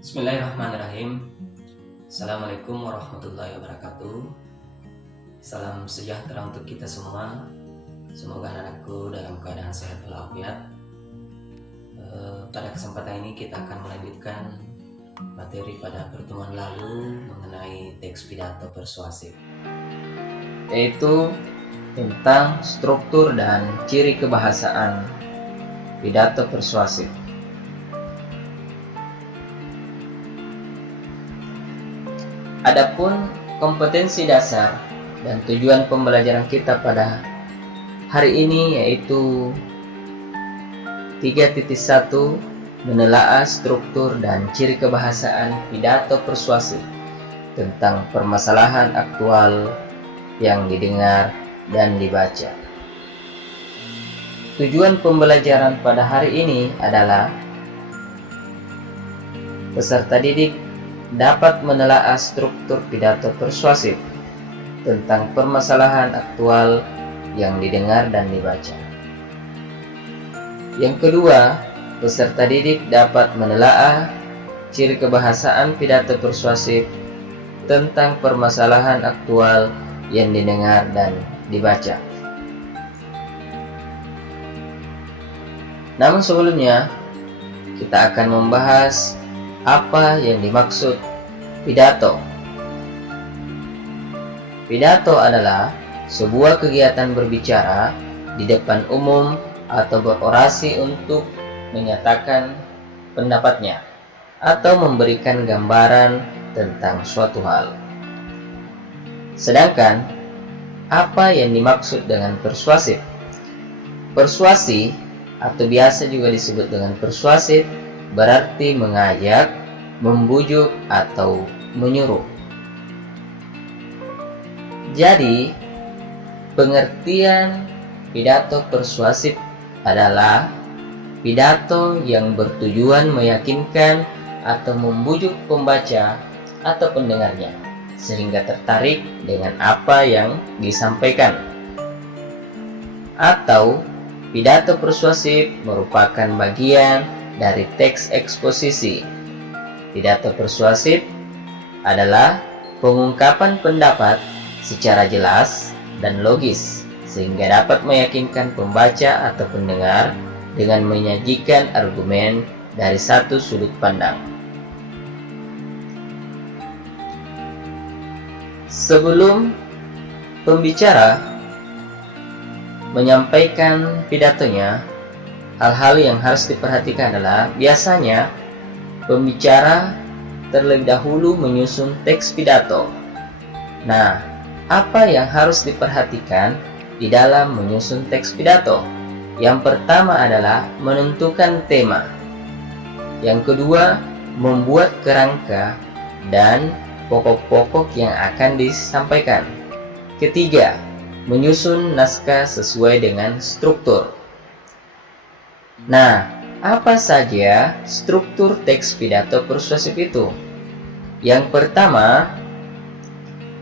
Bismillahirrahmanirrahim. Assalamualaikum warahmatullahi wabarakatuh. Salam sejahtera untuk kita semua. Semoga anak-anakku dalam keadaan sehat walafiat. Pada kesempatan ini kita akan melanjutkan materi pada pertemuan lalu mengenai teks pidato persuasif, yaitu tentang struktur dan ciri kebahasaan pidato persuasif. Adapun kompetensi dasar dan tujuan pembelajaran kita pada hari ini yaitu 3.1 menelaah struktur dan ciri kebahasaan pidato persuasif tentang permasalahan aktual yang didengar dan dibaca. Tujuan pembelajaran pada hari ini adalah peserta didik dapat menelaah struktur pidato persuasif tentang permasalahan aktual yang didengar dan dibaca. Yang kedua, peserta didik dapat menelaah ciri kebahasaan pidato persuasif tentang permasalahan aktual yang didengar dan dibaca. Namun sebelumnya, kita akan membahas apa yang dimaksud pidato. Pidato adalah sebuah kegiatan berbicara di depan umum atau berorasi untuk menyatakan pendapatnya atau memberikan gambaran tentang suatu hal. Sedangkan apa yang dimaksud dengan persuasif? Persuasi atau biasa juga disebut dengan persuasif berarti mengajak, membujuk, atau menyuruh. Jadi, pengertian pidato persuasif adalah pidato yang bertujuan meyakinkan atau membujuk pembaca atau pendengarnya sehingga tertarik dengan apa yang disampaikan. Atau pidato persuasif merupakan bagian dari teks eksposisi. Pidato persuasif adalah pengungkapan pendapat secara jelas dan logis sehingga dapat meyakinkan pembaca atau pendengar dengan menyajikan argumen dari satu sudut pandang. Sebelum pembicara menyampaikan pidatonya, hal-hal yang harus diperhatikan adalah biasanya pembicara terlebih dahulu menyusun teks pidato. Nah, apa yang harus diperhatikan di dalam menyusun teks pidato? Yang pertama adalah menentukan tema. Yang kedua, membuat kerangka dan pokok-pokok yang akan disampaikan. Ketiga, menyusun naskah sesuai dengan struktur. Nah, apa saja struktur teks pidato persuasif itu? Yang pertama,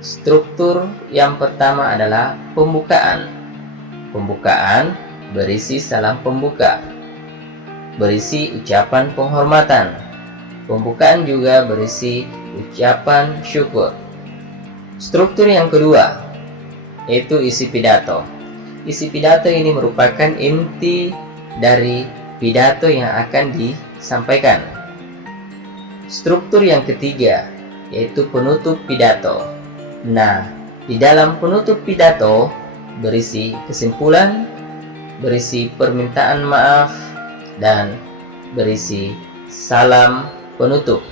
struktur yang pertama adalah pembukaan. Pembukaan berisi salam pembuka, berisi ucapan penghormatan. Pembukaan juga berisi ucapan syukur. Struktur yang kedua yaitu isi pidato. Isi pidato ini merupakan inti dari pidato yang akan disampaikan. Struktur yang ketiga yaitu penutup pidato. Nah, di dalam penutup pidato berisi kesimpulan, berisi permintaan maaf, dan berisi salam penutup.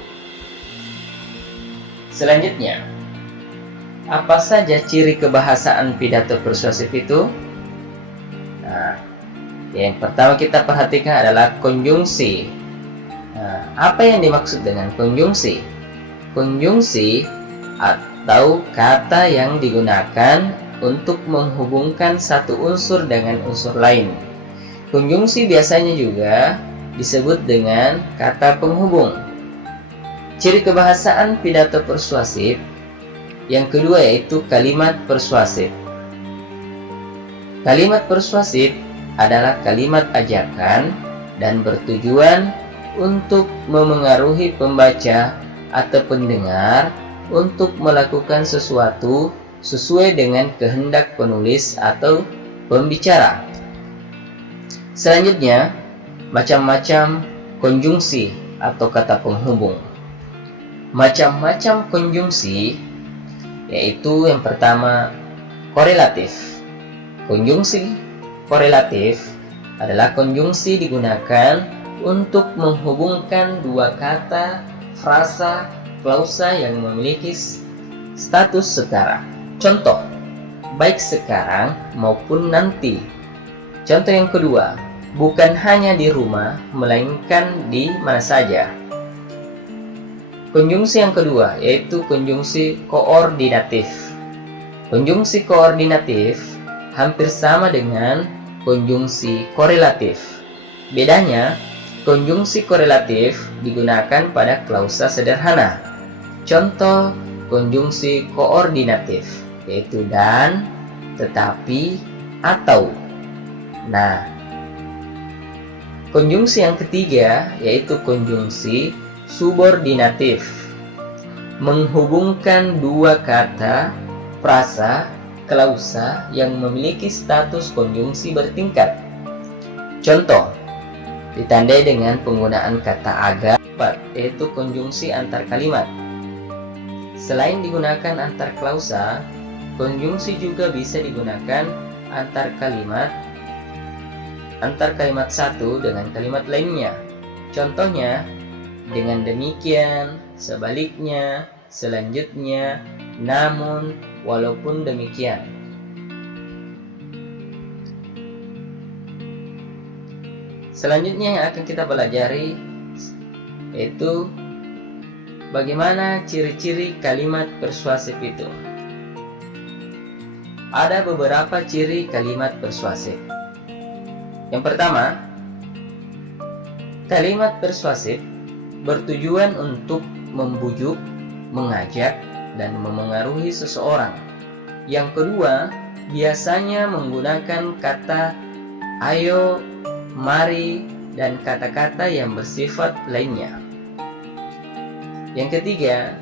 Selanjutnya, apa saja ciri kebahasaan pidato persuasif itu? Nah, yang pertama kita perhatikan adalah konjungsi. Nah, apa yang dimaksud dengan konjungsi? Konjungsi atau kata yang digunakan untuk menghubungkan satu unsur dengan unsur lain. Konjungsi biasanya juga disebut dengan kata penghubung. Ciri kebahasaan pidato persuasif yang kedua yaitu kalimat persuasif. Kalimat persuasif adalah kalimat ajakan dan bertujuan untuk memengaruhi pembaca atau pendengar untuk melakukan sesuatu sesuai dengan kehendak penulis atau pembicara. Selanjutnya, macam-macam konjungsi atau kata penghubung. Macam-macam konjungsi yaitu yang pertama korelatif. Konjungsi korelatif adalah konjungsi digunakan untuk menghubungkan dua kata, frasa, klausa yang memiliki status setara. Contoh, baik sekarang maupun nanti. Contoh yang kedua, bukan hanya di rumah, melainkan di mana saja. Konjungsi yang kedua yaitu konjungsi koordinatif. Konjungsi koordinatif hampir sama dengan konjungsi korelatif. Bedanya, konjungsi korelatif digunakan pada klausa sederhana. Contoh konjungsi koordinatif yaitu dan, tetapi, atau. Nah, konjungsi yang ketiga yaitu konjungsi subordinatif, menghubungkan dua kata, frasa, klausa yang memiliki status konjungsi bertingkat. Contoh, ditandai dengan penggunaan kata aga, yaitu konjungsi antar kalimat. Selain digunakan antar klausa, konjungsi juga bisa digunakan antar kalimat satu dengan kalimat lainnya. Contohnya, dengan demikian, sebaliknya, selanjutnya, namun, walaupun demikian. Selanjutnya yang akan kita pelajari yaitu bagaimana ciri-ciri kalimat persuasif itu. Ada beberapa ciri kalimat persuasif. Yang pertama, kalimat persuasif bertujuan untuk membujuk, mengajak, dan memengaruhi seseorang. Yang kedua, biasanya menggunakan kata ayo, mari, dan kata-kata yang bersifat lainnya. Yang ketiga,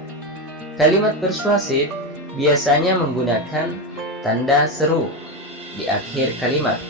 kalimat persuasif biasanya menggunakan tanda seru di akhir kalimat.